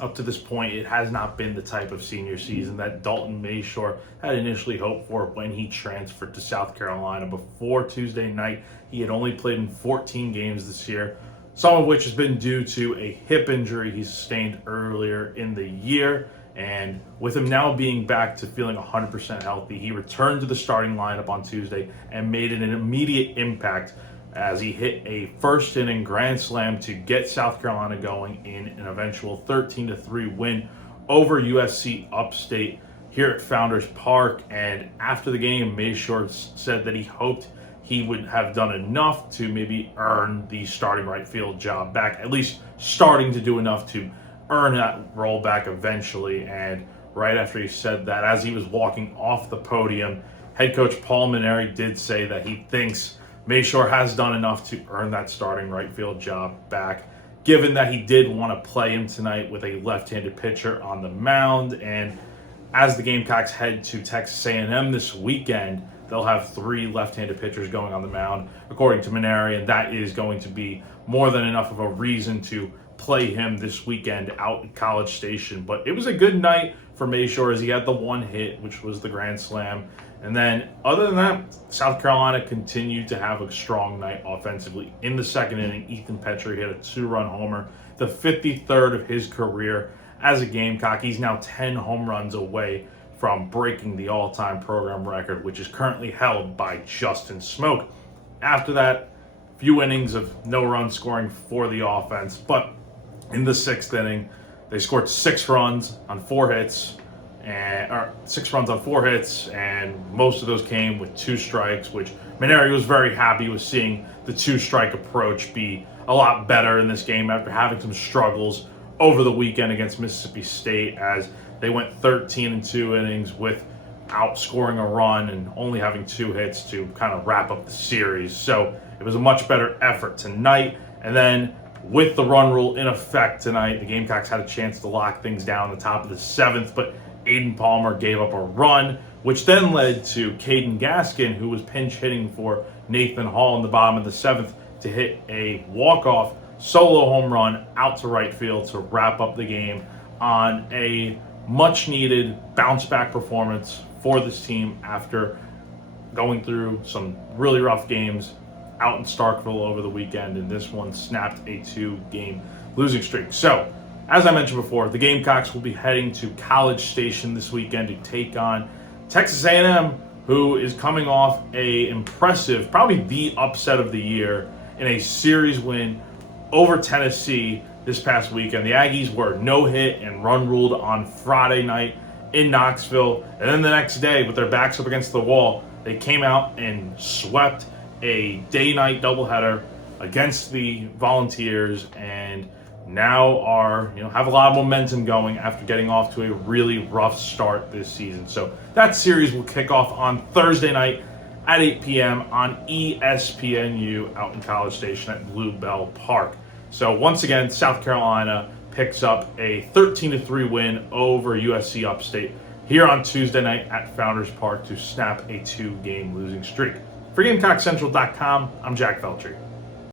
up to this point, it has not been the type of senior season that Dalton Mayshore had initially hoped for when he transferred to South Carolina. Before Tuesday night, he had only played in 14 games this year, some of which has been due to a hip injury he sustained earlier in the year. And with him now being back to feeling 100% healthy, he returned to the starting lineup on Tuesday and made an immediate impact as he hit a first inning grand slam to get South Carolina going in an eventual 13-3 win over USC Upstate here at Founders Park. And after the game, Mayshore said that he hoped he would have done enough to maybe earn the starting right field job back, at least starting to do enough to earn that role back eventually. And right after he said that, as he was walking off the podium, head coach Paul Mainieri did say that he thinks Mayshore has done enough to earn that starting right field job back, given that he did want to play him tonight with a left-handed pitcher on the mound. And as the Gamecocks head to Texas A&M this weekend, they'll have 3 left-handed pitchers going on the mound, according to Mainieri, and that is going to be more than enough of a reason to play him this weekend out at College Station. But it was a good night for Mayshore as he had the one hit, which was the grand slam. And then other than that, South Carolina continued to have a strong night offensively. In the second inning, Ethan Petrie hit a 2-run homer, the 53rd of his career as a Gamecock. He's now 10 home runs away from breaking the all-time program record, which is currently held by Justin Smoke. After that, few innings of no run scoring for the offense, but in the 6th inning, they scored 6 runs on 4 hits, and most of those came with 2 strikes, which Mainieri was very happy with seeing the 2-strike approach be a lot better in this game after having some struggles over the weekend against Mississippi State, as they went 13 and 2 innings without scoring a run and only having 2 hits to kind of wrap up the series. So it was a much better effort tonight. And then with the run rule in effect tonight, the Gamecocks had a chance to lock things down at the top of the 7th, but Aiden Palmer gave up a run, which then led to Caden Gaskin, who was pinch hitting for Nathan Hall in the bottom of the 7th, to hit a walk-off solo home run out to right field to wrap up the game on a much-needed bounce-back performance for this team after going through some really rough games out in Starkville over the weekend, and this one snapped a 2-game losing streak. So, as I mentioned before, the Gamecocks will be heading to College Station this weekend to take on Texas A&M, who is coming off a impressive, probably the upset of the year, in a series win over Tennessee this past weekend. The Aggies were no-hit and run-ruled on Friday night in Knoxville, and then the next day, with their backs up against the wall, they came out and swept a day-night doubleheader against the Volunteers, and now have a lot of momentum going after getting off to a really rough start this season. So that series will kick off on Thursday night at 8 p.m. on ESPNU out in College Station at Bluebell Park. So once again, South Carolina picks up a 13-3 win over USC Upstate here on Tuesday night at Founders Park to snap a 2-game losing streak. For GamecockCentral.com, I'm Jack Veltri.